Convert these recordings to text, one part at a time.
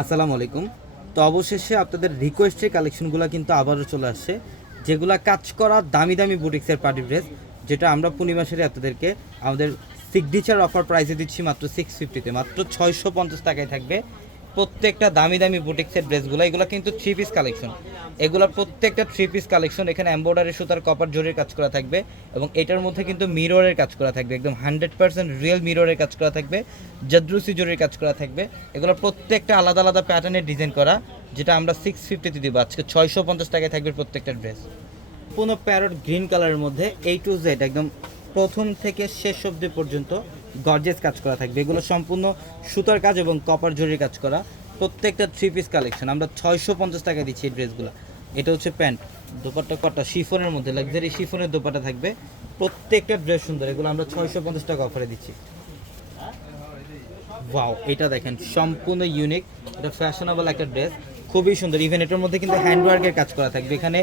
আসসালামু আলাইকুম। তো অবশেষে আপনাদের রিকোয়েস্টের কালেকশনগুলো কিন্তু আবারও চলে আসছে, যেগুলা কাজ করা দামি দামি বুটিক্সের পার্টি ড্রেস, যেটা আমরা পূর্ণিমাসের আপনাদেরকে আমাদের সিগনেচার অফার প্রাইসে দিচ্ছি মাত্র 650-তে, মাত্র 650 টাকায় থাকবে প্রত্যেকটা দামি দামি বুটিক্সের ড্রেসগুলো। এগুলো কিন্তু থ্রি পিস কালেকশন, এগুলো প্রত্যেকটা থ্রি পিস কালেকশন। এখানে এমব্রয়ডারি সুতার কপার জরির কাজ করা থাকবে এবং এটার মধ্যে কিন্তু মিররের কাজ করা থাকবে, একদম 100% রিয়েল মিররের কাজ করা থাকবে, জাদ্রুসি জরির কাজ করা থাকবে। এগুলো প্রত্যেকটা আলাদা আলাদা প্যাটার্নের ডিজাইন করা, যেটা আমরা 650-তে দিব আজকে। 650 টাকায় থাকবে প্রত্যেকটা ড্রেস। কোনো প্যারট গ্রিন কালারের মধ্যে A to Z একদম প্রথম থেকে শেষ অবধি পর্যন্ত গর্জিয়াস কাজ করা থাকবে। এগুলো সম্পূর্ণ সুতার কাজ এবং কপার জরির কাজ করা, প্রত্যেকটা থ্রি পিস কালেকশন। আমরা 650 টাকা দিচ্ছি এই ড্রেসগুলো। এটা হচ্ছে প্যান্ট, দোপাট্টা কটা শিফনের মধ্যে, লাক্সারি শিফনের দোপাট্টা থাকবে। প্রত্যেকটা ড্রেস সুন্দর, এগুলো আমরা 650 টাকা অফারে দিচ্ছি। ওয়াও, এটা দেখেন সম্পূর্ণ ইউনিক, এটা ফ্যাশনেবল একটা ড্রেস, খুবই সুন্দর। ইভেন এটার মধ্যে কিন্তু হ্যান্ডওয়ার্কের কাজ করা থাকবে, এখানে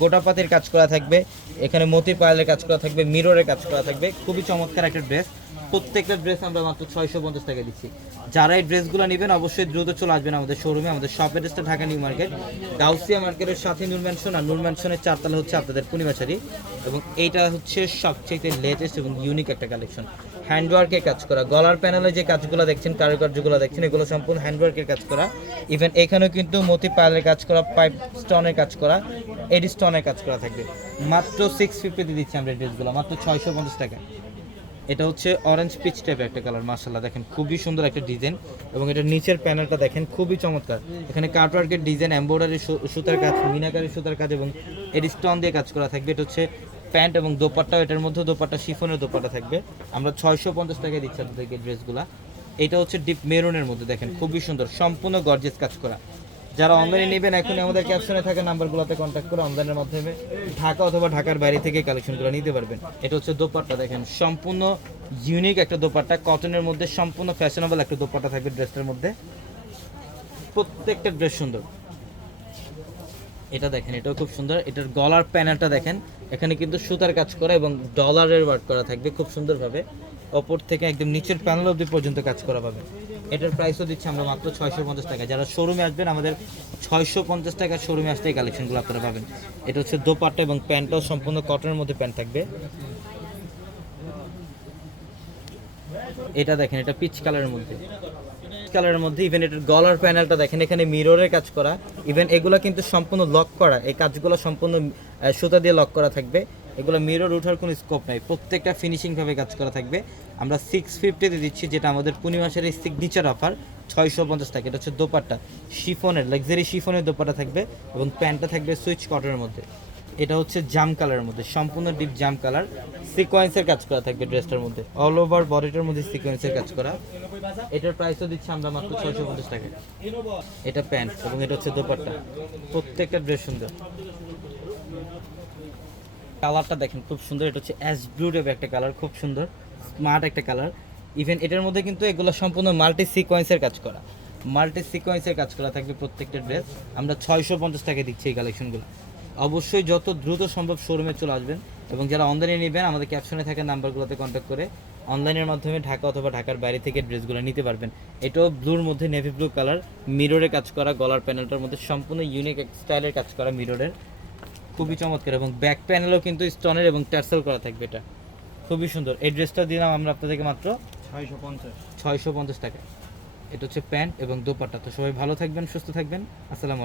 গোটা পাতের কাজ করা থাকবে, এখানে মতি পায়েলের কাজ করা থাকবে, মিররের কাজ করা থাকবে। খুবই চমৎকার একটা ড্রেস। প্রত্যেকটা ড্রেস আমরা মাত্র 650 টাকা দিচ্ছি। যারা এই ড্রেসগুলো নেবেন অবশ্যই দ্রুত চলে আসবেন আমাদের শোরুমে। আমাদের শপ অ্যাড্রেসটা ঢাকা নিউ মার্কেট, গাউসিয়া মার্কেটের সাথে নূর ম্যানশন, আর নূর ম্যানশনের 4তলা হচ্ছে আপনাদের পূর্ণিমাশারি। এবং এইটা হচ্ছে সবচেয়ে লেটেস্ট এবং ইউনিক একটা কালেকশন, হ্যান্ডওয়ার্কের কাজ করা। গলার প্যানেলে যে কাজগুলো দেখছেন, কারুকার্যগুলো দেখছেন, এগুলো সম্পূর্ণ হ্যান্ডওয়ার্কের কাজ করা। ইভেন এখানেও কিন্তু মতি পায়েলের কাজ করা, পাইপ স্টোনের কাজ করা, এডি স্টোনের কাজ করা থাকবে। মাত্র 650 দিচ্ছি আমরা এই ড্রেসগুলো, মাত্র 650 টাকা। এটা হচ্ছে অরেঞ্জ পিচ টাইপের একটা কালার, মাশাআল্লাহ দেখেন খুবই সুন্দর একটা ডিজাইন। এবং এটার নিচের প্যানেলটা দেখেন খুবই চমৎকার, এখানে কাটওয়ার্কের ডিজাইন, এমব্রয়ডারি সুতার কাজ, মিনাকারি সুতার কাজ এবং এডি স্টোন দিয়ে কাজ করা থাকবে। এটা হচ্ছে প্যান্ট এবং দোপাট্টা, এটার মধ্যে দোপাট্টা শিফনের দোপাট্টা থাকবে। আমরা 650 টাকায় দিচ্ছি আপনাদেরকে ড্রেসগুলো। এটা হচ্ছে ডিপ মেরুনের মধ্যে, দেখেন খুবই সুন্দর, সম্পূর্ণ গর্জিয়াস কাজ করা। যারা অনলাইনে নেবেন এখনই আমাদের ক্যাপশনে থাকা নাম্বারগুলোতে কন্ট্যাক্ট করে অনলাইনের মাধ্যমে ঢাকা অথবা ঢাকার বাইরে থেকে কালেকশনগুলো নিতে পারবেন। এটা হচ্ছে দোপাট্টা, দেখেন সম্পূর্ণ ইউনিক একটা দোপাট্টা, কটনের মধ্যে সম্পূর্ণ ফ্যাশনেবল একটা দোপাট্টা থাকবে ড্রেসটার মধ্যে। প্রত্যেকটা ড্রেস সুন্দর। এটা দেখেন, এটাও খুব সুন্দর। এটার গলার প্যানেলটা দেখেন, এখানে কিন্তু সুতার কাজ করা এবং ডলারের ওয়ার্ক করা থাকবে খুব সুন্দরভাবে। ওপর থেকে একদম নিচের প্যানেল অবধি পর্যন্ত কাজ করা পাবে। এটার প্রাইসও দিচ্ছি আমরা মাত্র 650 টাকা। যারা শোরুমে আসবেন আমাদের 650 টাকা শোরুমে আসতে এই কালেকশনগুলো আপনারা পাবেন। এটা হচ্ছে দোপাট্টা এবং প্যান্টটাও সম্পূর্ণ কটনের মধ্যে প্যান্ট থাকবে। এটা দেখেন, এটা পিচ কালারের মধ্যে, কালারের মধ্যে। ইভেন এটার গলার প্যানেলটা দেখেন, এখানে মিররের কাজ করা। ইভেন এগুলো কিন্তু সম্পূর্ণ লক করা, এই কাজগুলো সম্পূর্ণ সুতা দিয়ে লক করা থাকবে। এগুলো মিরর ওঠার কোনো স্কোপ নাই, প্রত্যেকটা ফিনিশিংভাবে কাজ করা থাকবে। আমরা 650-তে দিচ্ছি, যেটা আমাদের পূর্ণিমাসের এই সিগনেচার অফার, 650 টাকা। এটা হচ্ছে দোপাট্টা, শিফনের, লাক্সারি শিফনের দোপাট্টা থাকবে এবং প্যান্টটা থাকবে সুইচ কটনের মধ্যে। এটা হচ্ছে জাম কালারের মধ্যে, সম্পূর্ণ ডিপ জাম কালার, সিকোয়েন্সের কাজ করা থাকবে ড্রেসটার মধ্যে, অল ওভার বডিটার মধ্যে সিকোয়েন্সের কাজ করা। এটার প্রাইসও দিচ্ছি আমরা মাত্র 650 টাকা। এটা প্যান্ট এবং এটা হচ্ছে দোপাট্টা, প্রত্যেকটা ড্রেস সুন্দর। কালারটা দেখেন খুব সুন্দর, এটা হচ্ছে অ্যাশ ব্লু টাইপের একটা কালার, খুব সুন্দর স্মার্ট একটা কালার। ইভেন এটার মধ্যে কিন্তু এগুলো সম্পূর্ণ মাল্টি সিকোয়েন্সের কাজ করা, মাল্টি সিকোয়েন্সের কাজ করা থাকবে প্রত্যেকটা ড্রেস। আমরা 650 টাকা দিচ্ছি এই কালেকশনগুলো। অবশ্যই যত দ্রুত সম্ভব শোরুমে চলে আসবেন এবং যারা অনলাইনে নেবেন আমাদের ক্যাপশনে থাকা নাম্বারগুলোতে কন্ট্যাক্ট করে অনলাইনের মাধ্যমে ঢাকা অথবা ঢাকার বাইরে থেকে ড্রেসগুলো নিতে পারবেন। এটাও ব্লুর মধ্যে নেভি ব্লু কালার, মিররে কাজ করা, গলার প্যানেলটার মধ্যে সম্পূর্ণ ইউনিক স্টাইলের কাজ করা মিররের, খুবই চমৎকার। এবং ব্যাক প্যানেলও কিন্তু স্টোনের এবং টার্সেল করা থাকবে, এটা খুবই সুন্দর। এই ড্রেসটা দিলাম আমরা আপনাদেরকে মাত্র 650 টাকা। এটা হচ্ছে প্যান্ট এবং দোপাট্টা। তো সবাই ভালো থাকবেন, সুস্থ থাকবেন, আসসালামু আলাইকুম।